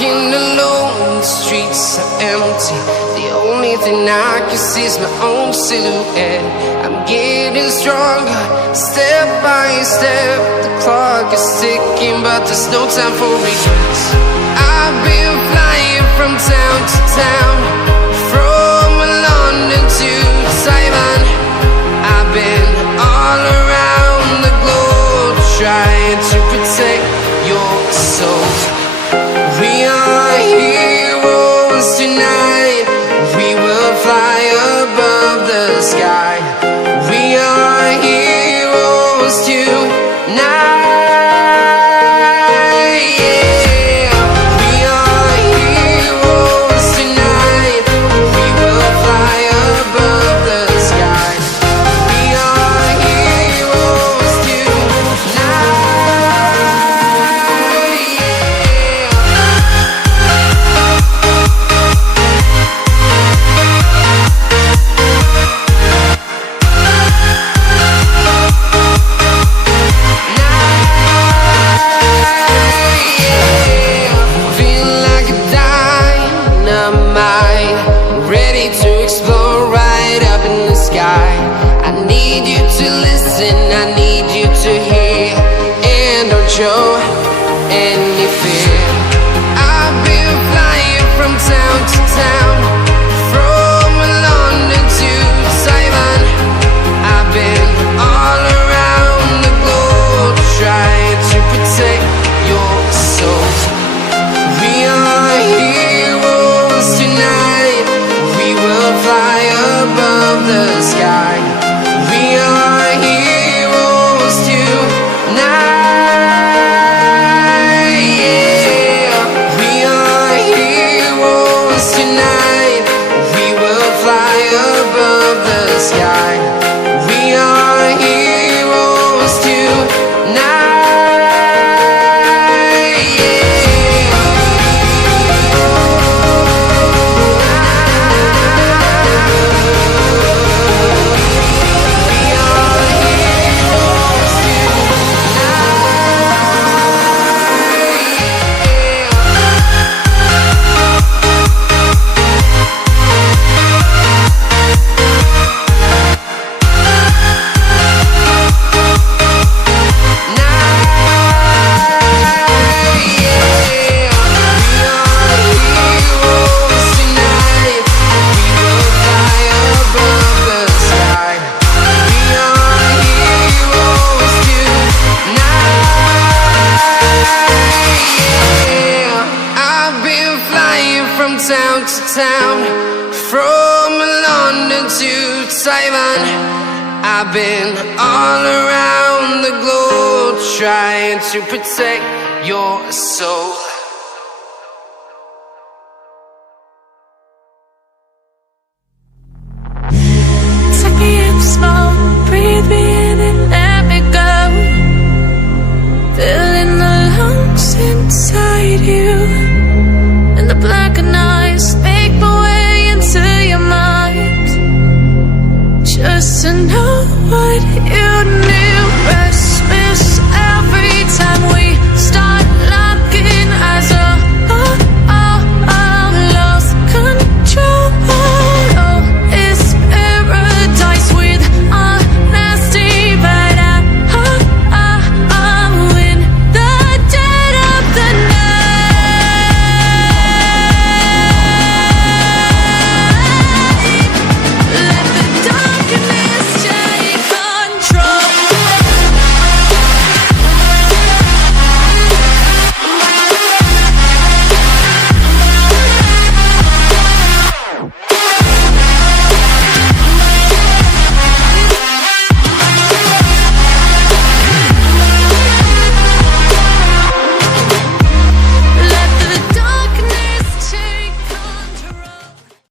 walking alone, the streets are empty. The only thing I can see is my own silhouette. I'm getting stronger, step by step. The clock is ticking, but there's no time for regrets. I've been flying from town to town, from London to Taiwan. I've been all around the globe, trying to protect your soul. We are heroes tonight. We will fly above the sky. We are heroes tonight. Yeah. We are heroes tonight. We will fly above the sky. We are heroes tonight. I need you to listen, I need you to hear, and don't show any fear. I've been flying from town to town, from London to Taiwan. I've been all around the globe, trying to protect your soul. We are heroes tonight. We will fly above the sky. We are heroes tonight. Yeah. We are heroes tonight. We will fly above the sky. We are heroes tonight. From town to town, from London to Taiwan. I've been all around the globe, trying to protect your soul.